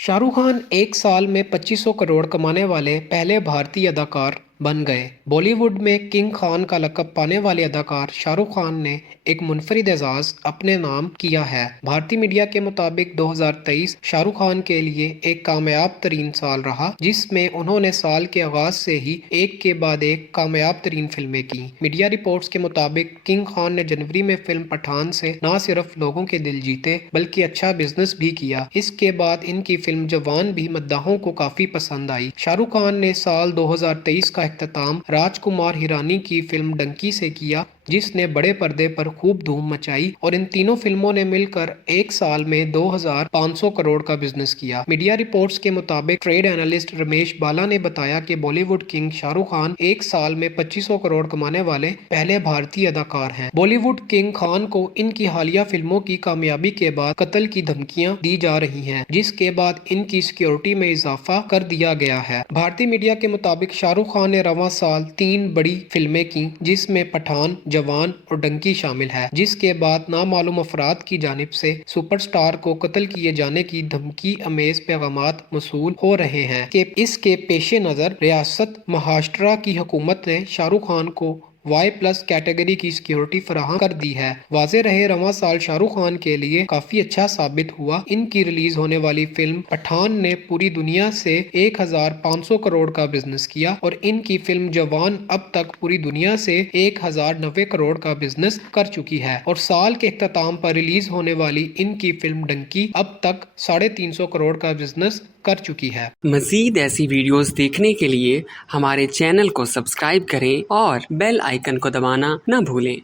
शाहरुख खान एक साल में 2500 करोड़ कमाने वाले पहले भारतीय अदाकार बन गए। बॉलीवुड में किंग खान का लक़ब पाने वाले अदाकार शाहरुख खान ने एक मुनफरिद एजाज अपने नाम किया है। भारतीय मीडिया के मुताबिक 2023 शाहरुख खान के लिए एक कामयाब तरीन साल रहा, जिसमें उन्होंने साल के आगाज से ही एक के बाद एक कामयाब तरीन फिल्में की। मीडिया रिपोर्ट्स के मुताबिक किंग खान ने जनवरी में फिल्म पठान से न सिर्फ लोगों के दिल जीते बल्कि अच्छा बिजनेस भी किया। इसके बाद इनकी फिल्म जवान भी मद्दाहों को काफी पसंद आई। शाहरुख खान ने साल 2023 का इख्तिताम राजकुमार हिरानी की फिल्म डंकी से किया, जिसने बड़े पर्दे पर खूब धूम मचाई और इन तीनों फिल्मों ने मिलकर एक साल में 2500 करोड़ का बिजनेस किया। मीडिया रिपोर्ट्स के मुताबिक ट्रेड एनालिस्ट रमेश बाला ने बताया कि बॉलीवुड किंग शाहरुख खान एक साल में 2500 करोड़ कमाने वाले पहले भारतीय अदाकार हैं। बॉलीवुड किंग खान को इनकी हालिया फिल्मों की कामयाबी के बाद कत्ल की धमकियां दी जा रही हैं, जिसके बाद इनकी सिक्योरिटी में इजाफा कर दिया गया है। भारतीय मीडिया के मुताबिक शाहरुख खान ने रवां साल 3 बड़ी फिल्में की, जिसमें पठान, जवान और डंकी शामिल है, जिसके बाद नामालूम अफराद की जानिब से सुपरस्टार को कत्ल किए जाने की धमकी अमेज पैगामात मसूल हो रहे हैं कि इसके पेश नज़र रियासत महाराष्ट्र की हुकूमत ने शाहरुख खान को Y+ कैटेगरी की सिक्योरिटी फराहम कर दी है। वाज़ेह रहे रवां साल शाहरुख खान के लिए काफी अच्छा साबित हुआ। इनकी रिलीज होने वाली फिल्म पठान ने पूरी दुनिया से 1500 करोड़ का बिजनेस किया और इनकी फिल्म जवान अब तक पूरी दुनिया से 1090 करोड़ का बिजनेस कर चुकी है और साल के इख्तिताम पर रिलीज होने वाली इनकी फिल्म डंकी अब तक 350 करोड़ का बिजनेस कर चुकी है। मज़ीद ऐसी वीडियोस देखने के लिए हमारे चैनल को सब्सक्राइब करें और बेल आइकन को दबाना न भूलें।